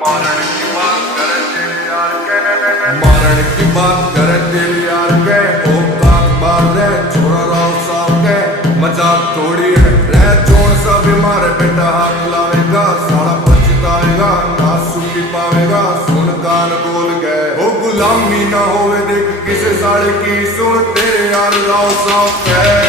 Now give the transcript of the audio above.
मारण की बात करे तेरे यार के, मारण की बात करे तेरे यार के। औकात बार है छोरा राव साहब के, मजाक थोड़ी है रह जोन सा बीमार बेटा हाथ लावेगा साला पछताएगा ना सुखी पावेगा। सुन कान बोल गए ओ गुलामी ना होवे देख किसे साले की, सुन तेरे यार राव साहब के।